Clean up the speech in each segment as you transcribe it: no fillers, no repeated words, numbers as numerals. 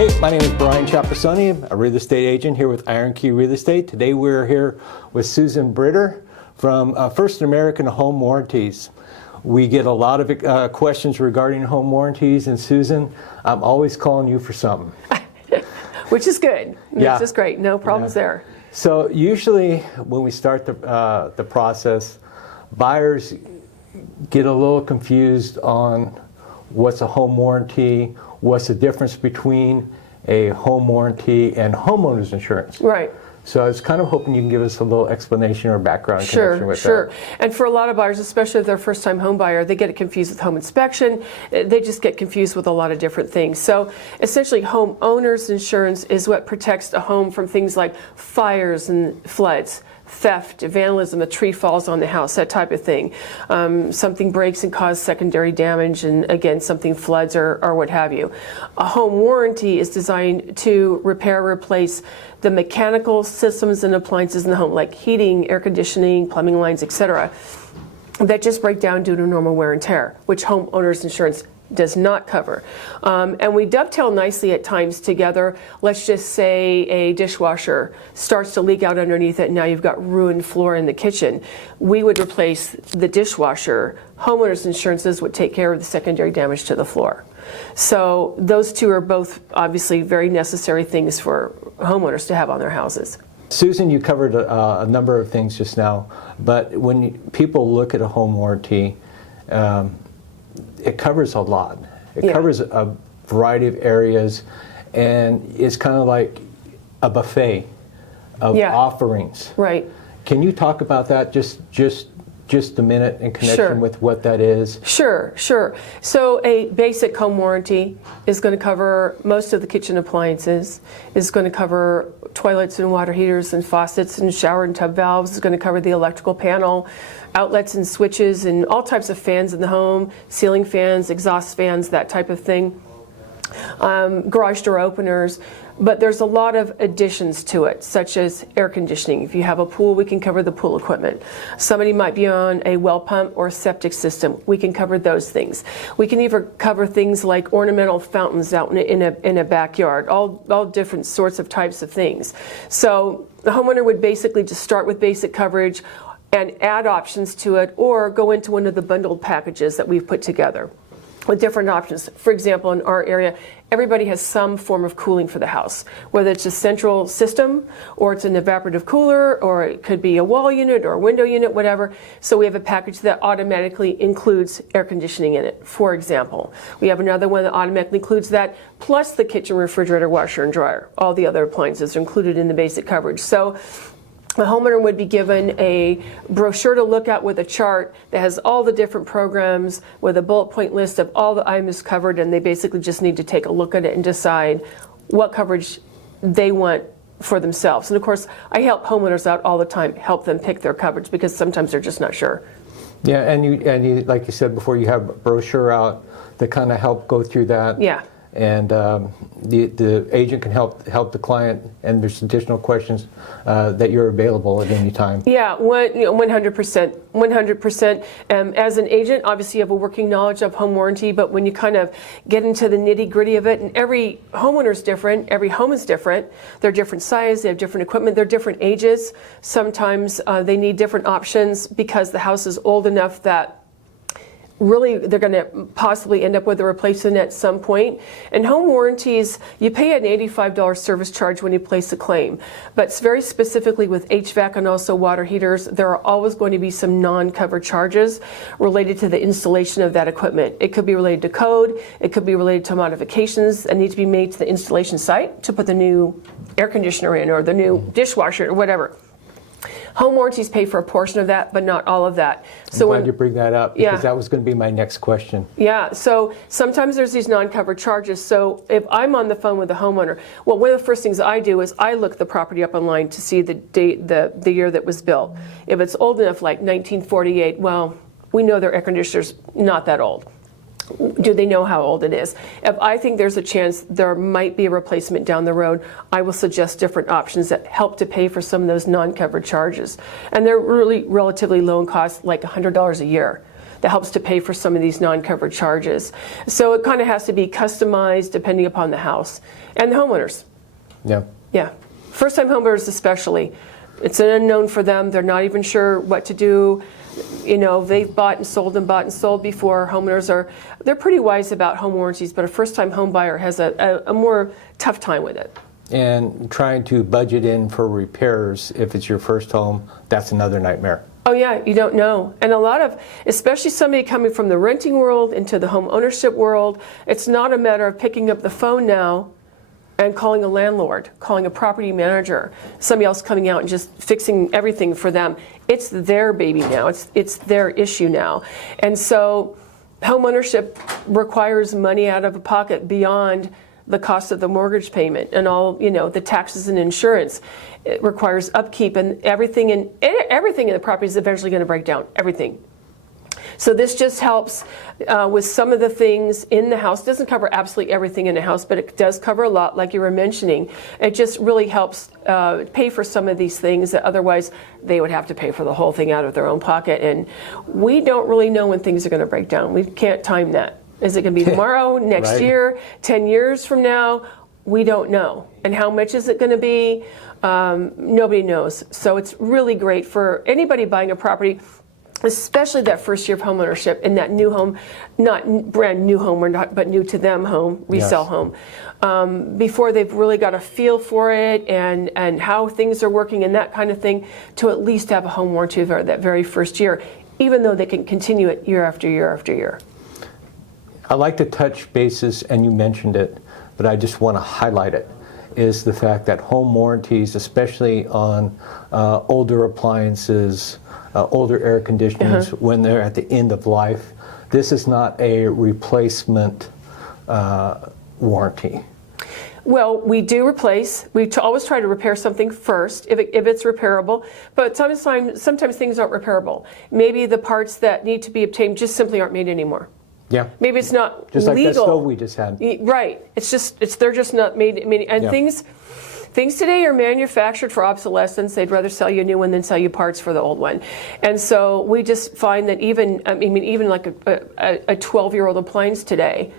Hey, my name is Bryan Chapassoni, a real estate agent here with Iron Key Real Estate. Today we're here with Susan Britter from First American Home Warranties. We get a lot of questions regarding home warranties, and Susan, I'm always calling you for something. Which is good. Yeah. Which is great. No problems there. So usually when we start the process, buyers get a little confused on what's a home warranty, what's the difference between a home warranty and homeowners insurance. Right. So I was kind of hoping you can give us a little explanation or background connection with that. Sure. And for a lot of buyers, especially if they're a first-time home buyer, they get it confused with home inspection. They just get confused with a lot of different things. So essentially, homeowners insurance is what protects a home from things like fires and floods, theft, vandalism, a tree falls on the house, that type of thing. Something breaks and causes secondary damage, and again, something floods or what have you. A home warranty is designed to repair, replace the mechanical systems and appliances in the home, like heating, air conditioning, plumbing lines, etc., that just break down due to normal wear and tear, which homeowners insurance does not cover. And we dovetail nicely at times together. Let's just say a dishwasher starts to leak out underneath it, and now you've got ruined floor in the kitchen. We would replace the dishwasher. Homeowners insurances would take care of the secondary damage to the floor. So those two are both obviously very necessary things for homeowners to have on their houses. Susan, you covered a number of things just now, but when people look at a home warranty, it covers a lot. It covers a variety of areas, and it's kind of like a buffet of offerings. Right. Can you talk about that just a minute in connection with what that is? Sure. So a basic home warranty is going to cover most of the kitchen appliances, is going to cover toilets and water heaters and faucets and shower and tub valves, is going to cover the electrical panel, outlets and switches and all types of fans in the home, ceiling fans, exhaust fans, that type of thing. Garage door openers, but there's a lot of additions to it, such as air conditioning. If you have a pool, we can cover the pool equipment. Somebody might be on a well pump or a septic system. We can cover those things. We can even cover things like ornamental fountains out in a backyard, all different sorts of types of things. So the homeowner would basically just start with basic coverage and add options to it, or go into one of the bundled packages that we've put together with different options. For example, in our area, everybody has some form of cooling for the house, whether it's a central system or it's an evaporative cooler, or it could be a wall unit or a window unit, whatever. So we have a package that automatically includes air conditioning in it, for example. We have another one that automatically includes that, plus the kitchen, refrigerator, washer, and dryer. All the other appliances are included in the basic coverage. So the homeowner would be given a brochure to look at with a chart that has all the different programs with a bullet point list of all the items covered, and they basically just need to take a look at it and decide what coverage they want for themselves. And of course, I help homeowners out all the time, help them pick their coverage, because sometimes they're just not sure. Yeah, and you like you said before, you have a brochure out that kind of help go through that. Yeah. And the agent can help the client, and there's additional questions that you're available at any time. Yeah, 100%. 100%. As an agent, obviously you have a working knowledge of home warranty, but when you kind of get into the nitty-gritty of it, and every homeowner is different, every home is different. They're different size, they have different equipment, they're different ages. Sometimes they need different options because the house is old enough that really they're going to possibly end up with a replacement at some point. And home warranties, you pay an $85 service charge when you place a claim. But very specifically with HVAC and also water heaters, there are always going to be some non-covered charges related to the installation of that equipment. It could be related to code, it could be related to modifications that need to be made to the installation site to put the new air conditioner in, or the new dishwasher, or whatever. Home warranties pay for a portion of that, but not all of that. So I'm glad you bring that up, because that was going to be my next question. Yeah, so sometimes there's these non-covered charges. So if I'm on the phone with the homeowner, well, one of the first things I do is I look the property up online to see the date, the year that was built. If it's old enough, like 1948, well, we know their air conditioner's not that old. Do they know how old it is? If I think there's a chance there might be a replacement down the road, I will suggest different options that help to pay for some of those non-covered charges. And they're really relatively low in cost, like $100 a year. that helps to pay for some of these non-covered charges. So it kind of has to be customized depending upon the house and the homeowners. Yeah. Yeah. First-time homebuyers especially. It's an unknown for them. They're not even sure what to do. You know, they've bought and sold before. Homeowners they're pretty wise about home warranties, but a first-time home buyer has a more tough time with it. And trying to budget in for repairs if it's your first home, that's another nightmare. Oh yeah, you don't know. And a lot of, especially somebody coming from the renting world into the home ownership world, it's not a matter of picking up the phone now and calling a landlord, calling a property manager, somebody else coming out and just fixing everything for them. It's their baby now. It's their issue now. And so home ownership requires money out of a pocket beyond the cost of the mortgage payment and all, you know, the taxes and insurance. It requires upkeep, and everything in the property is eventually going to break down, everything. So this just helps with some of the things in the house. It doesn't cover absolutely everything in the house, but it does cover a lot, like you were mentioning. It just really helps pay for some of these things that otherwise they would have to pay for the whole thing out of their own pocket. And we don't really know when things are going to break down. We can't time that. Is it going to be tomorrow, next Right. year, 10 years from now? We don't know. And how much is it going to be? Nobody knows. So it's really great for anybody buying a property, especially that first year of homeownership in that new home, not brand new home, but new to them home, resale home, before they've really got a feel for it and how things are working and that kind of thing, to at least have a home warranty for that very first year, even though they can continue it year after year after year. I like to touch bases, and you mentioned it, but I just want to highlight it, is the fact that home warranties, especially on older appliances, older air conditioners, when they're at the end of life, this is not a replacement warranty. Well, we do replace. We always try to repair something first if it's repairable, but sometimes things aren't repairable. Maybe the parts that need to be obtained just simply aren't made anymore. Yeah. Maybe it's not just like legal. that stove we just had. Right. They're just not made. And things today are manufactured for obsolescence. They'd rather sell you a new one than sell you parts for the old one. And so we just find that even like a 12-year-old appliance today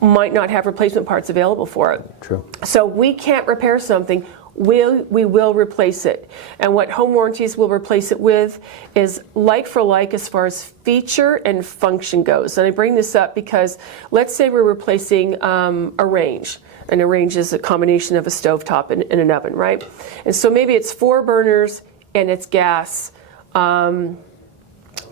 might not have replacement parts available for it. True. So we can't repair something. We will replace it. And what home warranties will replace it with is like for like as far as feature and function goes. And I bring this up because let's say we're replacing a range. And a range is a combination of a stovetop and an oven, right? And so maybe it's 4 burners and it's gas and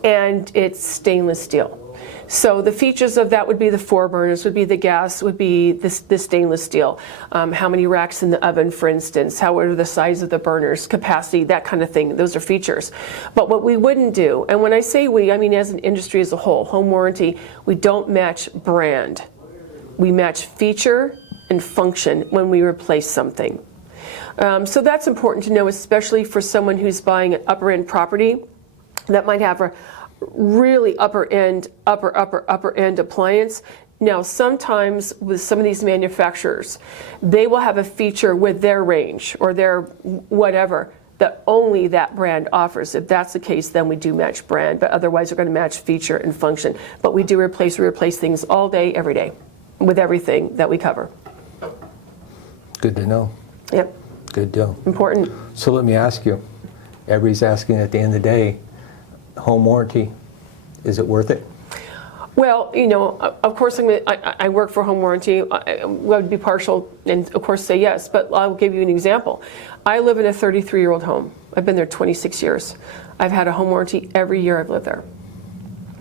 it's stainless steel. So the features of that would be the 4 burners, would be the gas, would be the stainless steel. How many racks in the oven, for instance? How are the size of the burners, capacity, that kind of thing. Those are features. But what we wouldn't do, and when I say we, I mean as an industry as a whole, home warranty, we don't match brand. We match feature and function when we replace something. So that's important to know, especially for someone who's buying an upper-end property that might have a really upper end appliance. Now, sometimes with some of these manufacturers, they will have a feature with their range or their whatever that only that brand offers. If that's the case, then we do match brand, but otherwise we're going to match feature and function. But we do replace things all day, every day, with everything that we cover. Good to know. Yep. Good deal. Important. So let me ask you, everybody's asking at the end of the day, home warranty, is it worth it? Well, you know, of course, I work for home warranty. I would be partial and, of course, say yes, but I'll give you an example. I live in a 33-year-old home. I've been there 26 years. I've had a home warranty every year I've lived there.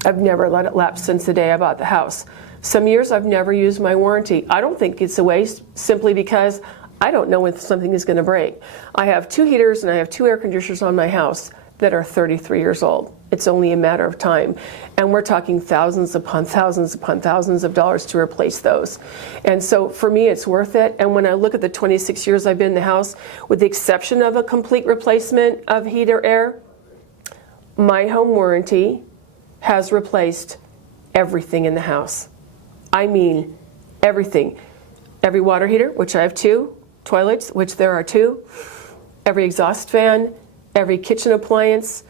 I've never let it lapse since the day I bought the house. Some years I've never used my warranty. I don't think it's a waste simply because I don't know when something is going to break. I have 2 heaters and I have 2 air conditioners on my house that are 33 years old. It's only a matter of time. And we're talking thousands upon thousands upon thousands of dollars to replace those. And so for me, it's worth it. And when I look at the 26 years I've been in the house, with the exception of a complete replacement of heat or air, my home warranty has replaced everything in the house. I mean, everything. Every water heater, which I have 2, toilets, which there are 2, every exhaust fan, every kitchen appliance,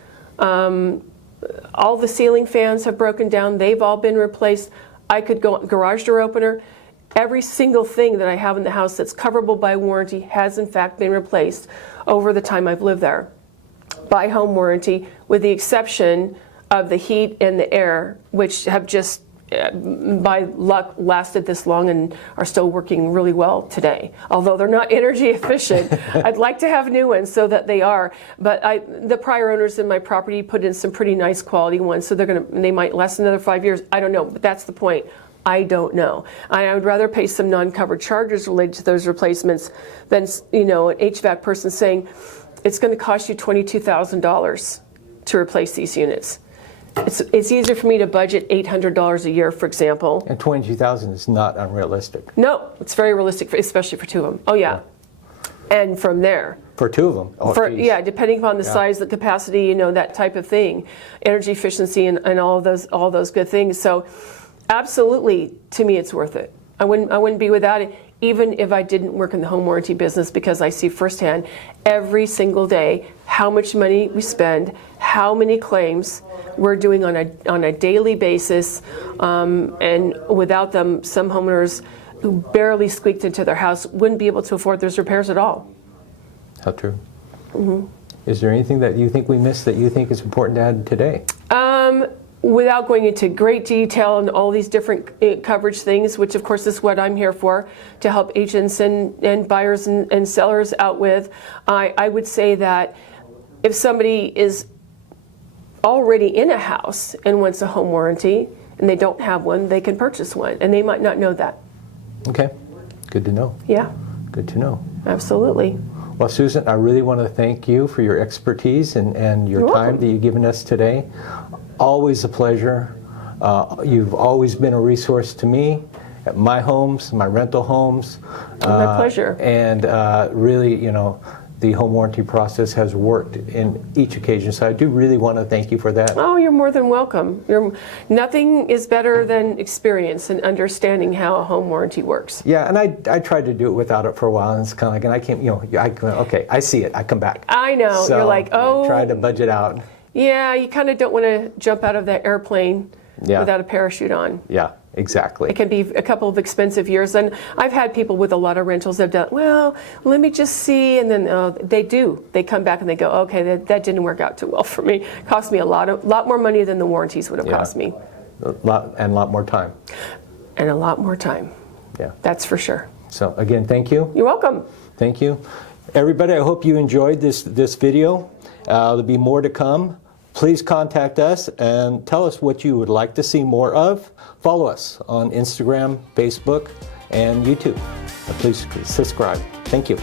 All the ceiling fans have broken down. They've all been replaced. I could go garage door opener. Every single thing that I have in the house that's coverable by warranty has in fact been replaced over the time I've lived there by home warranty, with the exception of the heat and the air, which have just by luck lasted this long and are still working really well today. Although they're not energy efficient, I'd like to have new ones so that they are. But the prior owners in my property put in some pretty nice quality ones, so they might last another 5 years. I don't know, but that's the point. I don't know. I would rather pay some non-covered charges related to those replacements than, an HVAC person saying it's going to cost you $22,000 to replace these units. It's easier for me to budget $800 a year, for example. And $22,000 is not unrealistic. No, it's very realistic, especially for two of them. Oh yeah. And from there. For two of them? Oh, yeah, depending upon the size, the capacity, that type of thing, energy efficiency, and all those good things. So, absolutely, to me, it's worth it. I wouldn't be without it, even if I didn't work in the home warranty business, because I see firsthand every single day how much money we spend, how many claims we're doing on a daily basis, and without them, some homeowners who barely squeaked into their house wouldn't be able to afford those repairs at all. How true. Mm-hmm. Is there anything that you think we missed that you think is important to add today? Without going into great detail on all these different coverage things, which of course is what I'm here for, to help agents and buyers and sellers out with, I would say that if somebody is already in a house and wants a home warranty and they don't have one, they can purchase one, and they might not know that. Okay, good to know. Yeah. Good to know. Absolutely. Well, Susan, I really want to thank you for your expertise and your time that you've given us today. Always a pleasure. You've always been a resource to me at my homes, my rental homes. My pleasure. And really, the home warranty process has worked in each occasion. So I do really want to thank you for that. Oh, you're more than welcome. Nothing is better than experience and understanding how a home warranty works. Yeah, and I tried to do it without it for a while, and it's kind of like, and I can't, okay, I see it, I come back. I know. So you're like, oh. Try to budget out. Yeah, you kind of don't want to jump out of that airplane without a parachute on. Yeah, exactly. It can be a couple of expensive years. And I've had people with a lot of rentals that have done, well, let me just see. And then they do. They come back and they go, okay, that didn't work out too well for me. It cost me a lot more money than the warranties would have cost me. A lot more time. And a lot more time. Yeah. That's for sure. So again, thank you. You're welcome. Thank you. Everybody, I hope you enjoyed this video. There'll be more to come. Please contact us and tell us what you would like to see more of. Follow us on Instagram, Facebook, and YouTube. Please subscribe. Thank you.